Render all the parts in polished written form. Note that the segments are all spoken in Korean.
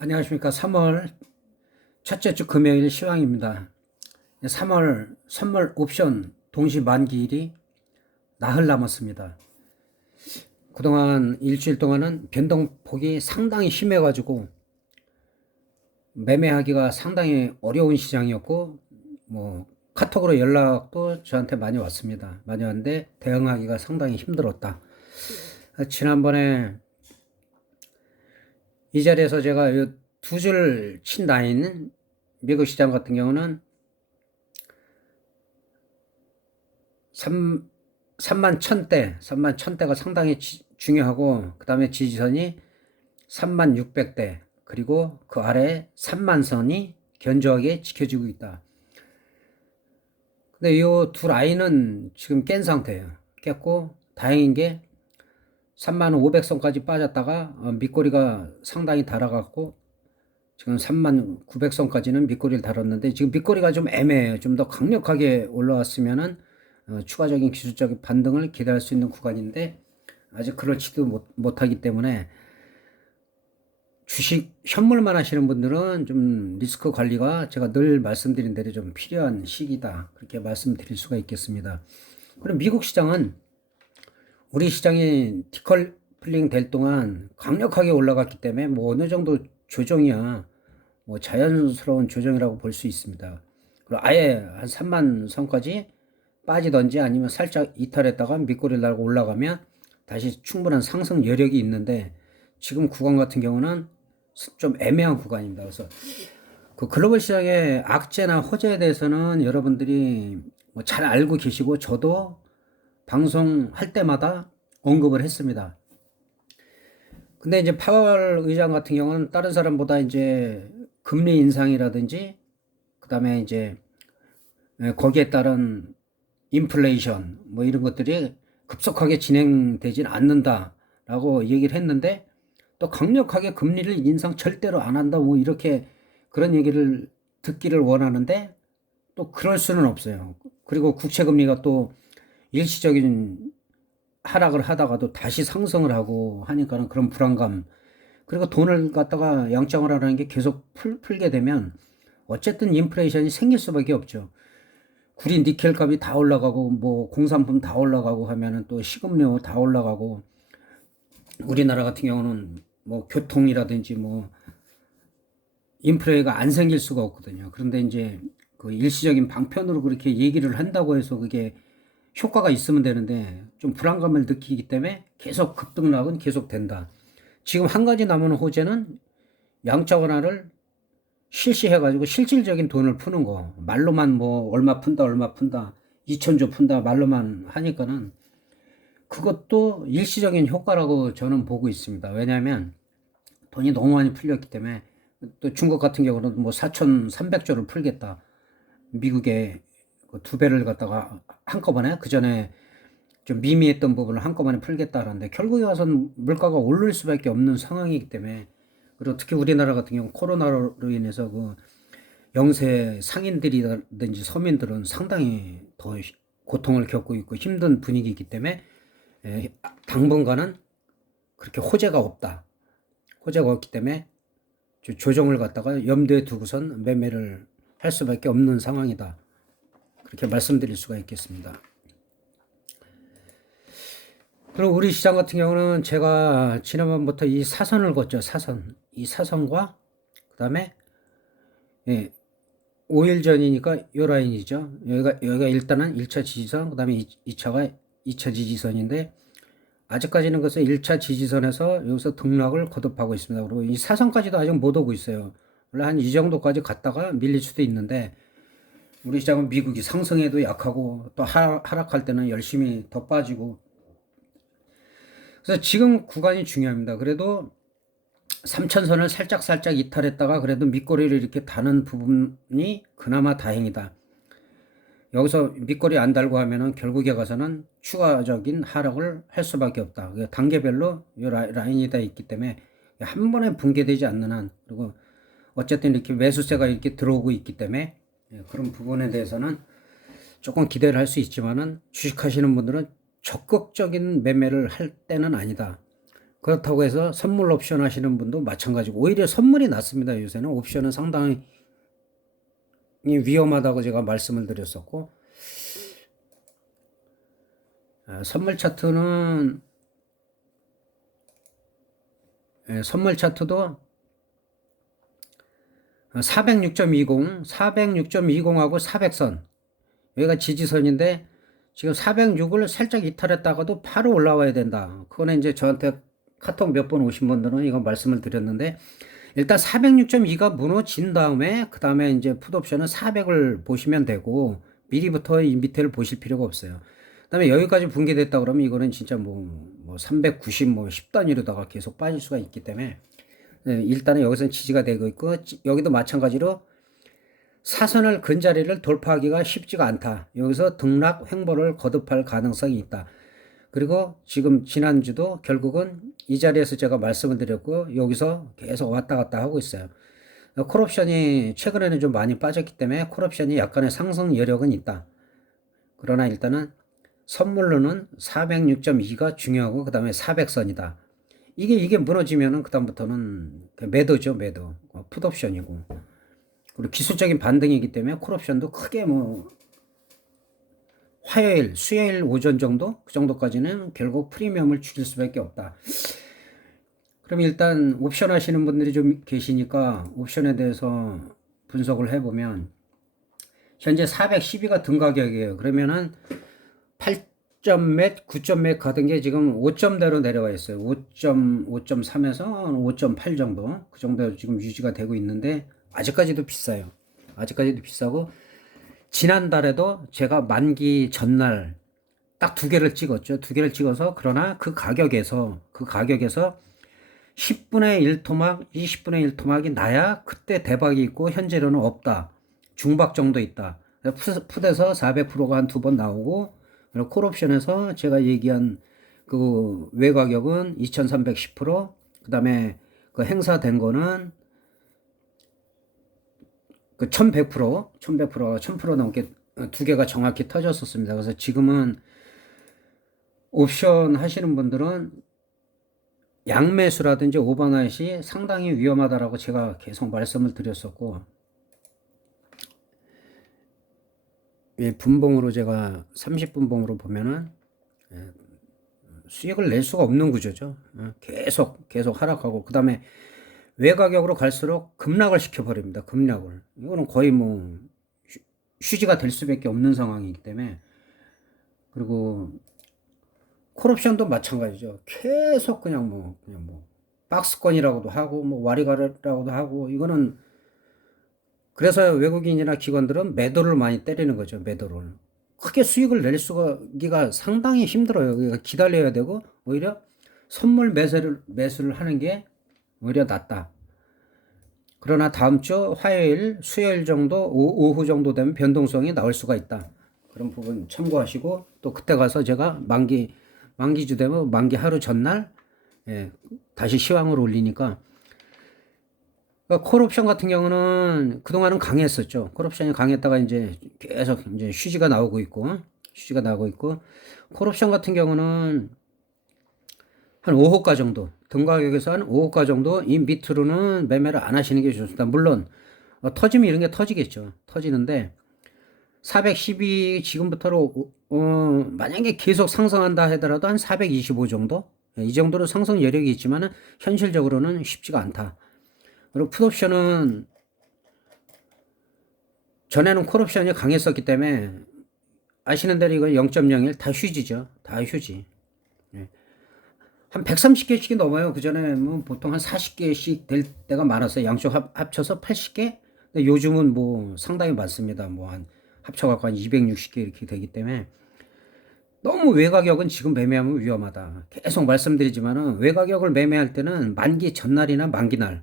안녕하십니까. 3월 첫째 주 금요일 시황입니다. 3월 선물 옵션 동시 만기일이 나흘 남았습니다. 그동안 일주일 동안은 변동폭이 상당히 심해가지고 매매하기가 상당히 어려운 시장이었고, 카톡으로 연락도 저한테 많이 왔습니다. 많이 왔는데 대응하기가 상당히 힘들었다. 지난번에 이 자리에서 제가 두 줄 친 라인, 미국 시장 같은 경우는 3만 1000대, 3만 1000대가 상당히 중요하고, 그 다음에 지지선이 3만 600대, 그리고 그 아래 3만 선이 견조하게 지켜지고 있다. 근데 이 두 라인은 지금 깬 상태예요. 깼고, 다행인 게 3만 500선까지 빠졌다가 밑꼬리가 상당히 달아갖고 지금 3만 900선까지는 밑꼬리를 달았는데, 지금 밑꼬리가 좀 애매해요. 좀 더 강력하게 올라왔으면은 추가적인 기술적인 반등을 기대할 수 있는 구간인데, 아직 그렇지도 못하기 때문에 주식 현물만 하시는 분들은 좀 리스크 관리가 제가 늘 말씀드린 대로 좀 필요한 시기다, 그렇게 말씀드릴 수가 있겠습니다. 그럼 미국 시장은 우리 시장이 디커플링 될 동안 강력하게 올라갔기 때문에 어느 정도 조정이야 자연스러운 조정이라고 볼 수 있습니다. 그리고 아예 한 3만 선까지 빠지던지 아니면 살짝 이탈했다가 밑꼬리를 달고 올라가면 다시 충분한 상승 여력이 있는데, 지금 구간 같은 경우는 좀 애매한 구간입니다. 그래서 그 글로벌 시장의 악재나 호재에 대해서는 여러분들이 잘 알고 계시고, 저도 방송할 때마다 언급을 했습니다. 근데 이제 파월 의장 같은 경우는 다른 사람보다 이제 금리 인상이라든지, 그 다음에 이제 거기에 따른 인플레이션 이런 것들이 급속하게 진행되진 않는다라고 얘기를 했는데, 또 강력하게 금리를 인상 절대로 안 한다 이렇게 그런 얘기를 듣기를 원하는데, 또 그럴 수는 없어요. 그리고 국채 금리가 또 일시적인 하락을 하다가도 다시 상승을 하고 하니까는 그런 불안감, 그리고 돈을 갖다가 양장을 하라는 게 계속 풀게 되면 어쨌든 인플레이션이 생길 수밖에 없죠. 구리 니켈 값이 다 올라가고 공산품 다 올라가고 하면은 또 식음료 다 올라가고, 우리나라 같은 경우는 교통이라든지 인플레가 안 생길 수가 없거든요. 그런데 이제 그 일시적인 방편으로 그렇게 얘기를 한다고 해서 그게 효과가 있으면 되는데, 좀 불안감을 느끼기 때문에 계속 급등락은 계속 된다. 지금 한 가지 남은 호재는 양자 완화를 실시해가지고 실질적인 돈을 푸는 거. 말로만 얼마 푼다, 얼마 푼다, 2천조 푼다, 말로만 하니까는 그것도 일시적인 효과라고 저는 보고 있습니다. 왜냐하면 돈이 너무 많이 풀렸기 때문에. 또 중국 같은 경우는 4,300조를 풀겠다. 미국의 두 배를 갖다가 한꺼번에, 그 전에 좀 미미했던 부분을 한꺼번에 풀겠다라는데, 결국에 와서는 물가가 오를 수밖에 없는 상황이기 때문에. 그리고 특히 우리나라 같은 경우 코로나로 인해서 그 영세 상인들이라든지 서민들은 상당히 더 고통을 겪고 있고 힘든 분위기이기 때문에 당분간은 그렇게 호재가 없다. 호재가 없기 때문에 조정을 갖다가 염두에 두고선 매매를 할 수밖에 없는 상황이다, 그렇게 말씀드릴 수가 있겠습니다. 그리고 우리 시장 같은 경우는 제가 지난번부터 이 사선을 걷죠. 이 사선과 그 다음에 5일 전이니까 요 라인이죠. 여기가 일단은 1차 지지선, 그 다음에 2차가 2차 지지선인데, 아직까지는 그래서 1차 지지선에서 여기서 등락을 거듭하고 있습니다. 그리고 이 사선까지도 아직 못 오고 있어요. 원래 한 이 정도까지 갔다가 밀릴 수도 있는데, 우리 시장은 미국이 상승에도 약하고 또 하락할 때는 열심히 더 빠지고, 그래서 지금 구간이 중요합니다. 그래도 3천선을 살짝 이탈했다가 그래도 밑꼬리를 이렇게 다는 부분이 그나마 다행이다. 여기서 밑꼬리 안 달고 하면은 결국에 가서는 추가적인 하락을 할 수밖에 없다. 단계별로 이 라인이 다 있기 때문에 한 번에 붕괴되지 않는 한, 그리고 어쨌든 이렇게 매수세가 이렇게 들어오고 있기 때문에 그런 부분에 대해서는 조금 기대를 할 수 있지만은, 주식하시는 분들은 적극적인 매매를 할 때는 아니다. 그렇다고 해서 선물 옵션 하시는 분도 마찬가지고 오히려 선물이 낫습니다. 요새는 옵션은 상당히 위험하다고 제가 말씀을 드렸었고, 선물 차트는 선물 차트도 406.20, 406.20하고 400선 여기가 지지선인데 지금 406을 살짝 이탈했다가도 바로 올라와야 된다. 그거는 이제 저한테 카톡 몇 번 오신 분들은 이거 말씀을 드렸는데, 일단 406.2가 무너진 다음에 그 다음에 이제 풋옵션은 400을 보시면 되고 미리부터 이 밑에를 보실 필요가 없어요. 그 다음에 여기까지 붕괴됐다 그러면 이거는 진짜 뭐 390 뭐 10단위로다가 계속 빠질 수가 있기 때문에 일단은 여기서는 지지가 되고 있고, 여기도 마찬가지로 사선을 근자리를 돌파하기가 쉽지가 않다. 여기서 등락 횡보를 거듭할 가능성이 있다. 그리고 지금 지난주도 결국은 이 자리에서 제가 말씀을 드렸고 여기서 계속 왔다 갔다 하고 있어요. 콜옵션이 최근에는 좀 많이 빠졌기 때문에 콜옵션이 약간의 상승 여력은 있다. 그러나 일단은 선물로는 406.2가 중요하고 그 다음에 400선이다. 이게 무너지면은 그 다음부터는 매도죠, 매도. 풋옵션이고. 그리고 기술적인 반등이기 때문에 콜옵션도 크게 뭐 화요일, 수요일 오전 정도? 그 정도까지는 결국 프리미엄을 줄일 수밖에 없다. 그럼 일단 옵션 하시는 분들이 좀 계시니까 옵션에 대해서 분석을 해보면 현재 412가 등 가격이에요. 그러면은 8점 몇, 9점 몇 가던 게 지금 5점대로 내려와 있어요. 5.3에서 5.8 정도. 그 정도 지금 유지가 되고 있는데 아직까지도 비싸요. 아직까지도 비싸고, 지난달에도 제가 만기 전날 딱 두 개를 찍었죠. 두 개를 찍어서, 그러나 그 가격에서 10분의 1토막, 20분의 1토막이 나야 그때 대박이 있고 현재로는 없다. 중박 정도 있다. 풋에서 400%가 한 두 번 나오고, 콜옵션에서 제가 얘기한 그 외가격은 2310%, 그 다음에 그 행사된 거는 그 1100%, 1000% 넘게 두 개가 정확히 터졌었습니다. 그래서 지금은 옵션 하시는 분들은 양매수라든지 오버나잇이 상당히 위험하다라고 제가 계속 말씀을 드렸었고, 분봉으로 제가 30분봉으로 보면은 수익을 낼 수가 없는 구조죠. 계속 하락하고, 그 다음에 외가격으로 갈수록 급락을 시켜버립니다. 급락을. 이거는 거의 뭐 휴지가 될 수밖에 없는 상황이기 때문에. 그리고 콜옵션도 마찬가지죠. 계속 그냥 뭐 박스권이라고도 하고 뭐 와리가리라고도 하고, 이거는 그래서 외국인이나 기관들은 매도를 많이 때리는 거죠. 매도를. 크게 수익을 낼 수가 상당히 힘들어요. 그러니까 기다려야 되고 오히려 선물 매수를 하는 게 오히려 낫다. 그러나 다음 주 화요일, 수요일 정도, 오후 정도 되면 변동성이 나올 수가 있다. 그런 부분 참고하시고, 또 그때 가서 제가 만기주 되면 만기 하루 전날 다시 시황을 올리니까. 그러니까 콜옵션 같은 경우는 그동안은 강했었죠. 콜옵션이 강했다가 이제 계속 이제 휴지가 나오고 있고, 콜옵션 같은 경우는 한 5호가 정도, 등가격에서 한 5호가 정도 이 밑으로는 매매를 안 하시는 게 좋습니다. 물론 터지면 이런 게 터지겠죠. 터지는데 412 지금부터로 만약에 계속 상승한다 하더라도 한 425 정도, 이 정도로 상승 여력이 있지만은 현실적으로는 쉽지가 않다. 그리고 풋옵션은 전에는 콜옵션이 강했었기 때문에 아시는 대로 이거 0.01 다 휴지죠. 다 휴지. 한 130개씩이 넘어요. 그 전에 뭐 보통 한 40개씩 될 때가 많았어요. 양쪽 합쳐서 80개? 근데 요즘은 뭐 상당히 많습니다. 뭐 한 합쳐갖고 한 260개 이렇게 되기 때문에 너무 외가격은 지금 매매하면 위험하다. 계속 말씀드리지만은 외가격을 매매할 때는 만기 전날이나 만기날,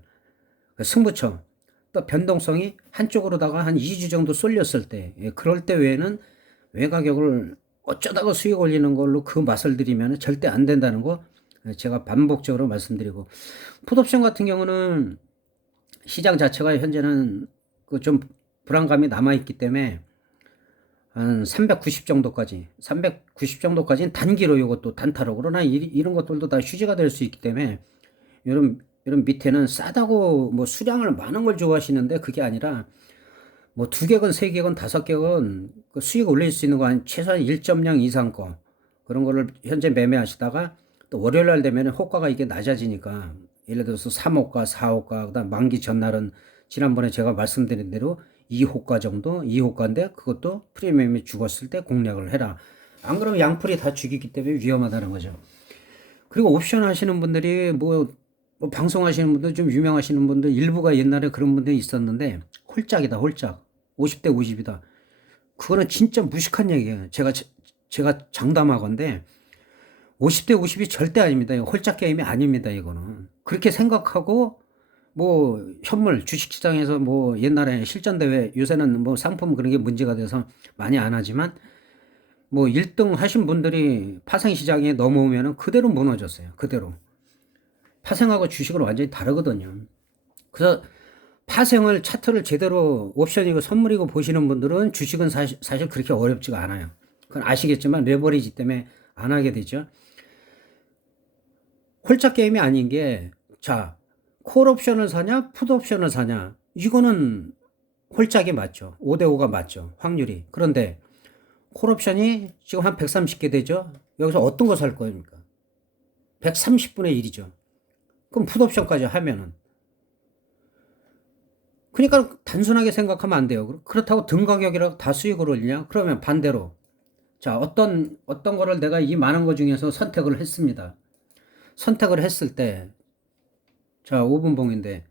승부처, 또 변동성이 한쪽으로다가 한 2주 정도 쏠렸을 때, 그럴 때 외에는 외가격을 어쩌다가 수익 올리는 걸로 그 맛을 들이면 절대 안 된다는 거 제가 반복적으로 말씀드리고, 풋옵션 같은 경우는 시장 자체가 현재는 그 좀 불안감이 남아있기 때문에 한 390 정도까지, 390 정도까지는 단기로 이것도 단타로. 그러나 이런 것들도 다 휴지가 될 수 있기 때문에 이런 밑에는 싸다고 뭐 수량을 많은 걸 좋아하시는데 그게 아니라 뭐 2객은 3객은 5객은 그 수익 올릴 수 있는 거 한 최소한 1.0 이상 거 그런 거를 현재 매매하시다가 또 월요일 날 되면 호가가 이게 낮아지니까 예를 들어서 3호가, 4호가, 그다음 만기 전날은 지난번에 제가 말씀드린 대로 2호가 정도, 2호가인데 그것도 프리미엄이 죽었을 때 공략을 해라. 안 그러면 양풀이 다 죽이기 때문에 위험하다는 거죠. 그리고 옵션 하시는 분들이 뭐 방송하시는 분들 좀 유명하시는 분들 일부가 옛날에 그런 분들이 있었는데 홀짝이다, 홀짝. 50대 50이다. 그거는 진짜 무식한 얘기예요. 제가 장담하건데 50대 50이 절대 아닙니다. 홀짝 게임이 아닙니다. 이거는. 그렇게 생각하고 뭐 현물 주식시장에서 뭐 옛날에 실전대회 요새는 뭐 상품 그런 게 문제가 돼서 많이 안 하지만 뭐 1등 하신 분들이 파생시장에 넘어오면은 그대로 무너졌어요. 그대로. 파생하고 주식은 완전히 다르거든요. 그래서 파생을 차트를 제대로 옵션이고 선물이고 보시는 분들은 주식은 사실 그렇게 어렵지가 않아요. 그건 아시겠지만 레버리지 때문에 안 하게 되죠. 홀짝 게임이 아닌 게, 자, 콜 옵션을 사냐, 풋 옵션을 사냐. 이거는 홀짝이 맞죠. 5대5가 맞죠. 확률이. 그런데 콜 옵션이 지금 한 130개 되죠. 여기서 어떤 거 살 겁니까? 130분의 1이죠. 그럼 풋 옵션까지 하면은. 그러니까 단순하게 생각하면 안 돼요. 그렇다고 등 가격이라고 다 수익을 올리냐? 그러면 반대로. 자, 어떤 거를 내가 이 많은 것 중에서 선택을 했습니다. 선택을 했을 때, 자, 5분 봉인데,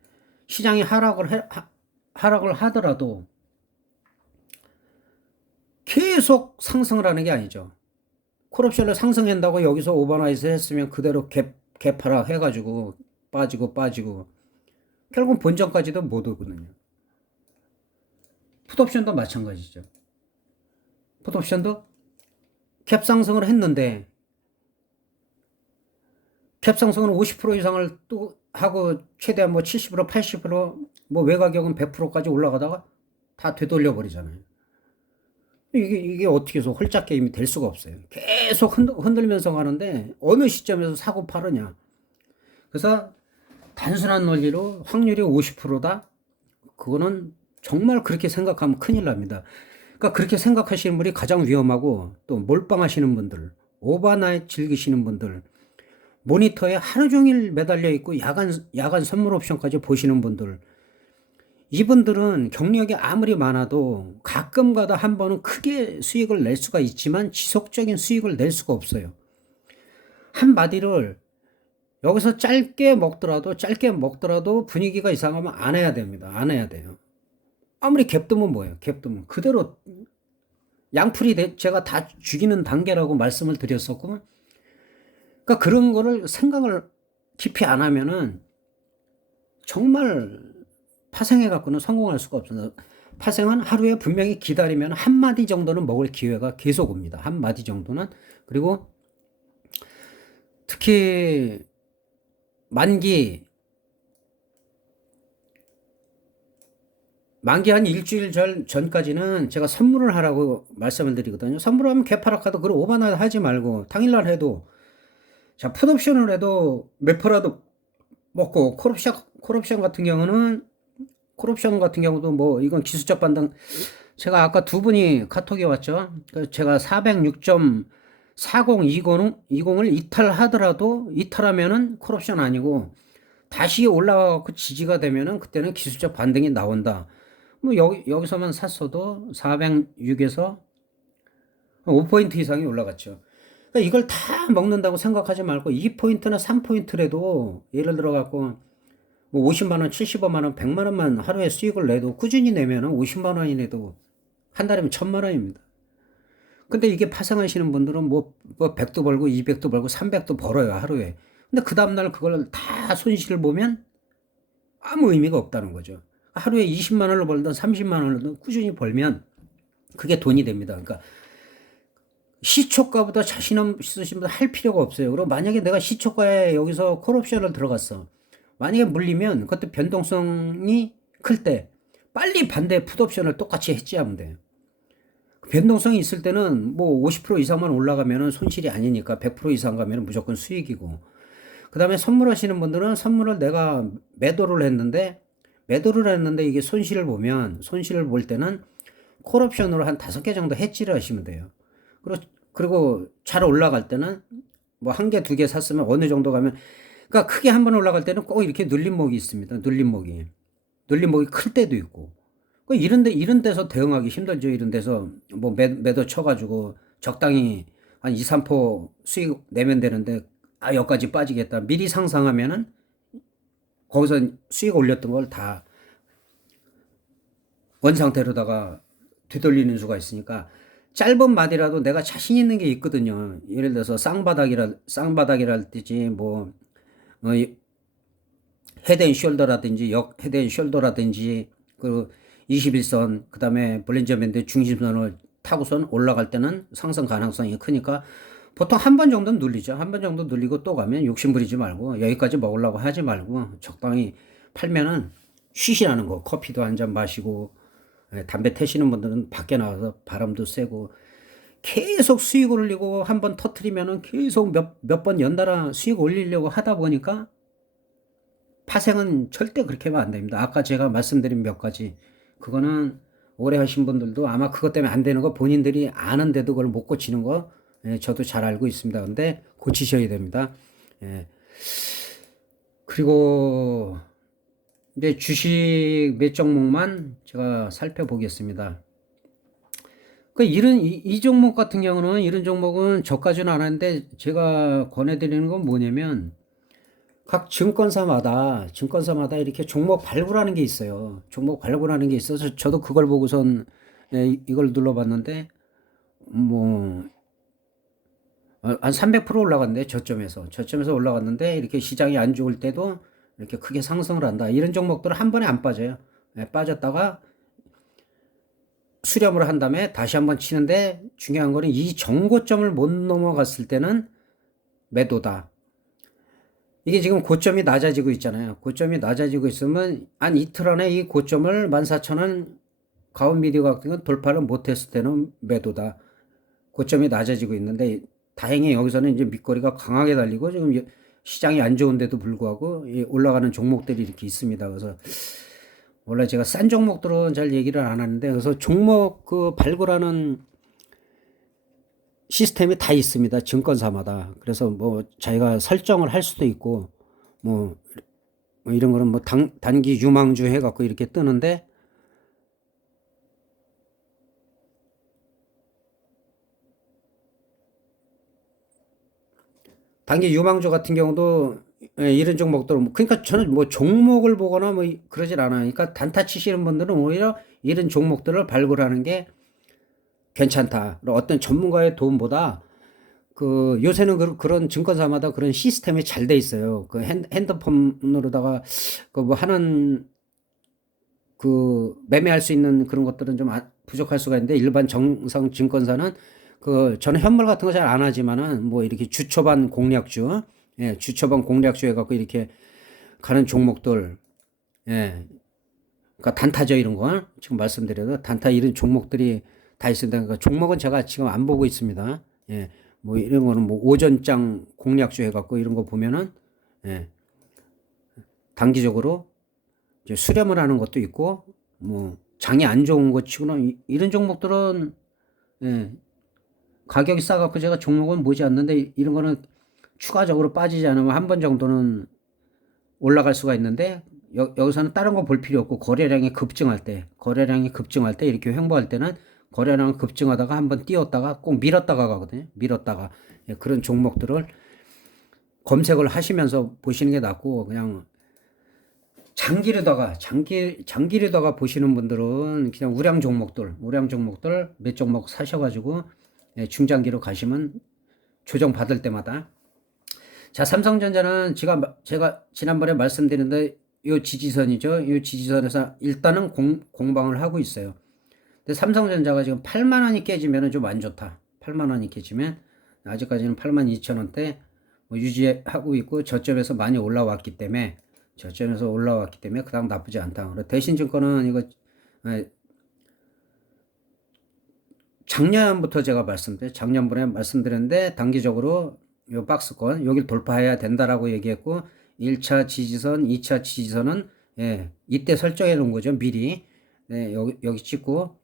시장이 하락을 하더라도 계속 상승을 하는 게 아니죠. 콜옵션을 상승한다고 여기서 오버나이트 했으면 그대로 갭하락 해가지고 빠지고 결국 본전까지도 못 오거든요. 풋옵션도 마찬가지죠. 풋옵션도 갭 상승을 했는데 갭 상승은 50% 이상을 또 하고 최대한 뭐 70% 80%뭐 외가격은 100%까지 올라가다가 다 되돌려 버리잖아요. 이게 어떻게 해서 홀짝 게임이 될 수가 없어요. 계속 흔들면서 가는데 어느 시점에서 사고 파느냐. 그래서 단순한 논리로 확률이 50%다? 그거는 정말 그렇게 생각하면 큰일 납니다. 그러니까 그렇게 생각하시는 분이 가장 위험하고 또 몰빵하시는 분들, 오버나잇 즐기시는 분들, 모니터에 하루 종일 매달려 있고 야간 선물 옵션까지 보시는 분들, 이분들은 경력이 아무리 많아도 가끔가다 한 번은 크게 수익을 낼 수가 있지만 지속적인 수익을 낼 수가 없어요. 한 마디를 여기서 짧게 먹더라도 분위기가 이상하면 안 해야 됩니다. 안 해야 돼요. 아무리 갭 뜨면 뭐예요? 갭 뜨면 그대로 양풀이 제가 다 죽이는 단계라고 말씀을 드렸었고, 그러니까 그런 거를 생각을 깊이 안 하면은 정말 파생해 갖고는 성공할 수가 없습니다. 파생은 하루에 분명히 기다리면 한 마디 정도는 먹을 기회가 계속 옵니다. 한 마디 정도는. 그리고 특히 만기 한 일주일 전까지는 제가 선물을 하라고 말씀을 드리거든요. 선물하면 개파락하도 그리고 오버나잇 하지 말고 당일날 해도, 자, 풋옵션을 해도 몇 퍼라도 먹고, 콜옵션 같은 경우도 뭐 이건 기술적 판단. 제가 아까 두 분이 카톡이 왔죠. 제가 406.4020을 이탈하면은 콜옵션 아니고 다시 올라가고 지지가 되면은 그때는 기술적 반등이 나온다. 뭐 여기서만 샀어도 406에서 5포인트 이상이 올라갔죠. 그러니까 이걸 다 먹는다고 생각하지 말고 2포인트나 3포인트라도 예를 들어 갖고 뭐 50만 원, 75만 원, 100만 원만 하루에 수익을 내도 꾸준히 내면은 50만 원이 내도 한 달이면 1000만 원입니다. 근데 이게 파생하시는 분들은 뭐 100도 벌고 200도 벌고 300도 벌어요, 하루에. 근데 그 다음날 그걸 다 손실을 보면 아무 의미가 없다는 거죠. 하루에 20만 원을 벌든 30만 원을 꾸준히 벌면 그게 돈이 됩니다. 그러니까 시초가보다 자신 있으신 분들 할 필요가 없어요. 그리고 만약에 내가 시초가에 여기서 콜옵션을 들어갔어. 만약에 물리면 그것도 변동성이 클 때 빨리 반대 풋옵션을 똑같이 해지하면 돼요. 변동성이 있을 때는 뭐 50% 이상만 올라가면은 손실이 아니니까 100% 이상 가면은 무조건 수익이고. 그다음에 선물하시는 분들은 선물을 내가 매도를 했는데 이게 손실을 볼 때는 콜옵션으로 한 5개 정도 해지를 하시면 돼요. 그리고 잘 올라갈 때는 뭐 한 개, 두 개 샀으면 어느 정도 가면, 그러니까 크게 한 번 올라갈 때는 꼭 이렇게 눌림목이 있습니다. 눌림목이 클 때도 있고. 이런 데서 대응하기 힘들죠. 이런 데서 뭐 매도 쳐가지고 적당히 한 2, 3% 수익 내면 되는데, 여기까지 빠지겠다. 미리 상상하면은 거기서 수익 올렸던 걸 다 원상태로다가 되돌리는 수가 있으니까, 짧은 마디라도 내가 자신 있는 게 있거든요. 예를 들어서 쌍바닥이랄지 뭐 어, 헤드앤숄더라든지 헤드앤숄더라든지 그 21선, 그다음에 볼린저 밴드 중심선을 타고선 올라갈 때는 상승 가능성이 크니까 보통 한 번 정도는 눌리죠. 한 번 정도 눌리고 또 가면 욕심 부리지 말고, 여기까지 먹으려고 하지 말고 적당히 팔면은 쉬시라는 거. 커피도 한 잔 마시고, 담배 태시는 분들은 밖에 나가서 바람도 쐬고, 계속 수익 올리고 한 번 터트리면은 계속 몇 번 연달아 수익 올리려고 하다 보니까 파생은 절대 그렇게 하면 안 됩니다. 아까 제가 말씀드린 몇 가지, 그거는 오래 하신 분들도 아마 그것 때문에 안 되는 거 본인들이 아는데도 그걸 못 고치는 거, 저도 잘 알고 있습니다. 근데 고치셔야 됩니다. 예. 그리고 이제 주식 몇 종목만 제가 살펴보겠습니다. 이 종목 같은 경우는, 이런 종목은 저까지는 안 하는데 제가 권해드리는 건 뭐냐면, 각 증권사마다 이렇게 종목 발굴하는 게 있어요. 종목 발굴하는 게 있어서 저도 그걸 보고선 이걸 눌러봤는데, 뭐 한 300% 올라갔는데, 저점에서 올라갔는데, 이렇게 시장이 안 좋을 때도 이렇게 크게 상승을 한다. 이런 종목들은 한 번에 안 빠져요. 빠졌다가 수렴을 한 다음에 다시 한번 치는데, 중요한 거는 이 정고점을 못 넘어갔을 때는 매도다. 이게 지금 고점이 낮아지고 있잖아요. 고점이 낮아지고 있으면 한 이틀 안에 이 고점을 14,000원 가온 미디어 같은 건 돌파를 못했을 때는 매도다. 고점이 낮아지고 있는데, 다행히 여기서는 이제 밑거리가 강하게 달리고 지금 시장이 안 좋은데도 불구하고 올라가는 종목들이 이렇게 있습니다. 그래서 원래 제가 싼 종목들은 잘 얘기를 안 하는데, 그래서 종목 그 발굴하는 시스템이 다 있습니다. 증권사마다. 그래서 뭐 자기가 설정을 할 수도 있고, 뭐 이런 거는 뭐 단기 유망주 해갖고 이렇게 뜨는데, 단기 유망주 같은 경우도 이런 종목들, 그러니까 저는 뭐 종목을 보거나 뭐 그러질 않아요. 그러니까 단타 치시는 분들은 오히려 이런 종목들을 발굴하는 게 괜찮다. 어떤 전문가의 도움보다, 요새는 그런 증권사마다 그런 시스템이 잘 돼 있어요. 핸드폰으로다가 뭐 하는 매매할 수 있는 그런 것들은 좀 부족할 수가 있는데, 일반 정상 증권사는 저는 현물 같은 거 잘 안 하지만은 뭐 이렇게 주초반 공략주, 주초반 공략주 해갖고 이렇게 가는 종목들, 그러니까 단타죠. 이런 거 지금 말씀드려도 단타 이런 종목들이 다 있습니다. 그러니까 종목은 제가 지금 안 보고 있습니다. 뭐 이런 거는 뭐 오전장 공략주 해갖고 이런 거 보면은, 단기적으로 이제 수렴을 하는 것도 있고, 뭐 장이 안 좋은 것 치고는 이런 종목들은, 가격이 싸갖고 제가 종목은 보지 않는데, 이런 거는 추가적으로 빠지지 않으면 한 번 정도는 올라갈 수가 있는데, 여기서는 다른 거 볼 필요 없고, 거래량이 급증할 때 이렇게 횡보할 때는 거래량 급증하다가 한번 띄웠다가 꼭 밀었다가 가거든요. 그런 종목들을 검색을 하시면서 보시는 게 낫고, 그냥 장기로다가 보시는 분들은 그냥 우량 종목들 몇 종목 사셔가지고 중장기로 가시면 조정 받을 때마다. 자, 삼성전자는 제가 지난번에 말씀드렸는데, 요 지지선이죠. 요 지지선에서 일단은 공방을 하고 있어요. 근데 삼성전자가 지금 8만 원이 깨지면 좀 안 좋다. 8만 원이 깨지면, 아직까지는 8만 2천 원대 뭐 유지하고 있고, 저점에서 많이 올라왔기 때문에 그다음 나쁘지 않다. 대신증권은 이거 작년부터 제가 작년분에 말씀드렸는데 단기적으로 요 박스권 여길 돌파해야 된다라고 얘기했고 1차 지지선, 2차 지지선은 예, 이때 설정해 놓은 거죠. 미리. 네, 여기 찍고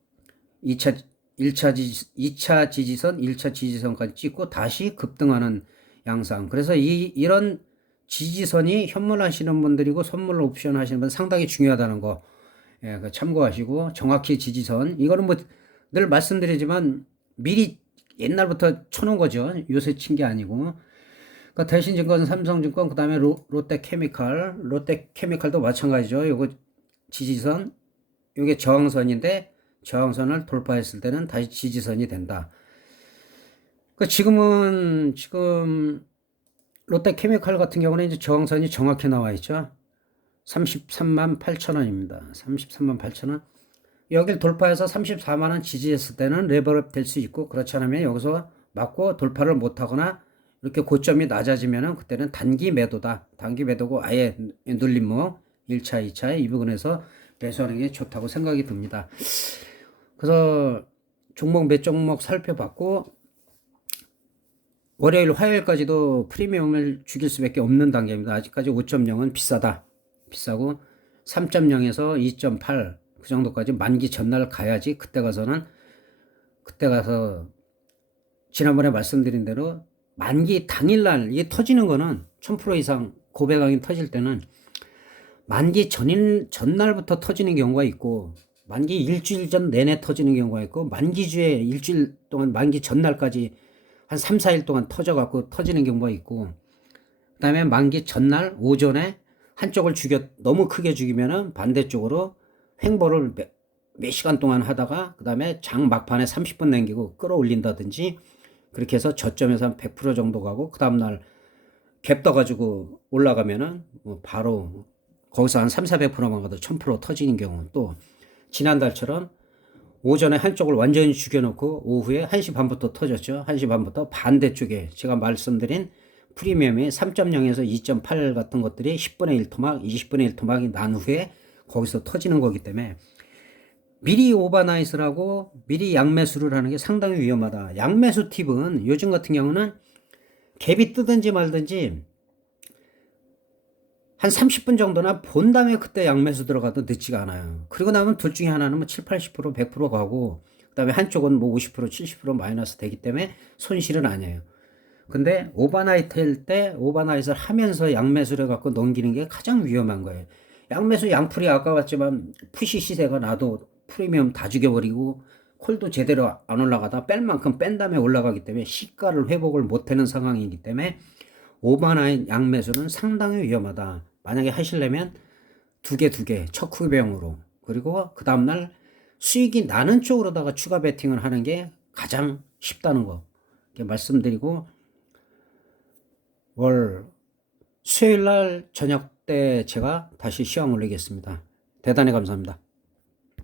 2차 2차 지지선, 1차 지지선까지 찍고 다시 급등하는 양상. 그래서 이런 지지선이 현물 하시는 분들이고 선물 옵션 하시는 분 상당히 중요하다는 거 예, 참고하시고 정확히 지지선 이거는 뭐 늘 말씀드리지만 미리 옛날부터 쳐놓은 거죠. 요새 친 게 아니고. 그러니까 대신증권, 삼성증권, 그 다음에 롯데케미칼도 마찬가지죠. 요거 지지선, 요게 저항선인데 저항선을 돌파했을 때는 다시 지지선이 된다. 그러니까 지금 롯데케미칼 같은 경우는 이제 저항선이 정확히 나와 있죠. 33만 8천 원입니다. 33만 8천 원. 여길 돌파해서 34만 원 지지했을 때는 레벨업 될 수 있고 그렇지 않으면 여기서 맞고 돌파를 못하거나 이렇게 고점이 낮아지면은 그때는 단기 매도다. 단기 매도고 아예 눌림목 1차, 2차에 이 부분에서 매수하는 게 좋다고 생각이 듭니다. 그래서 종목 몇 종목 살펴봤고 월요일, 화요일까지도 프리미엄을 죽일 수밖에 없는 단계입니다. 아직까지 5.0은 비싸다. 비싸고 3.0에서 2.8 그 정도까지 만기 전날 가야지 그때 가서 지난번에 말씀드린 대로 만기 당일날 이게 터지는 거는 1000% 이상 고배강이 터질 때는 만기 전날부터 터지는 경우가 있고 만기 일주일 전 내내 터지는 경우가 있고 만기주에 일주일 동안 만기 전날까지 한 3, 4일 동안 터져갖고 터지는 경우가 있고 그 다음에 만기 전날 오전에 한쪽을 너무 크게 죽이면은 반대쪽으로 횡보를 몇 시간 동안 하다가 그 다음에 장 막판에 30분 남기고 끌어올린다든지 그렇게 해서 저점에서 한 100% 정도 가고 그 다음날 갭 떠가지고 올라가면은 뭐 바로 거기서 한 3, 400%만 가도 1000% 터지는 경우 또 지난달처럼 오전에 한쪽을 완전히 죽여놓고 오후에 1시 반부터 터졌죠. 1시 반부터 반대쪽에 제가 말씀드린 프리미엄이 3.0에서 2.8 같은 것들이 10분의 1 토막, 20분의 1 토막이 난 후에 거기서 터지는 거기 때문에 미리 오버나이스를 하고 미리 양매수를 하는 게 상당히 위험하다. 양매수 팁은 요즘 같은 경우는 갭이 뜨든지 말든지 한 30분 정도나 본 다음에 그때 양매수 들어가도 늦지가 않아요. 그리고 나면 둘 중에 하나는 뭐 7, 80%, 100% 가고 그 다음에 한쪽은 뭐 50%, 70% 마이너스 되기 때문에 손실은 아니에요. 근데 오버나이트일 때 오버나이트를 하면서 양매수를 갖고 넘기는 게 가장 위험한 거예요. 양매수 양풀이 아까웠지만 푸시 시세가 나도 프리미엄 다 죽여버리고 콜도 제대로 안 올라가다 뺄 만큼 뺀 다음에 올라가기 때문에 시가를 회복을 못하는 상황이기 때문에 오버나이트 양매수는 상당히 위험하다. 만약에 하시려면 두 개 척후병으로 그리고 그 다음날 수익이 나는 쪽으로다가 추가 베팅을 하는 게 가장 쉽다는 거 이렇게 말씀드리고 수요일날 저녁 때 제가 다시 시황 올리겠습니다. 대단히 감사합니다.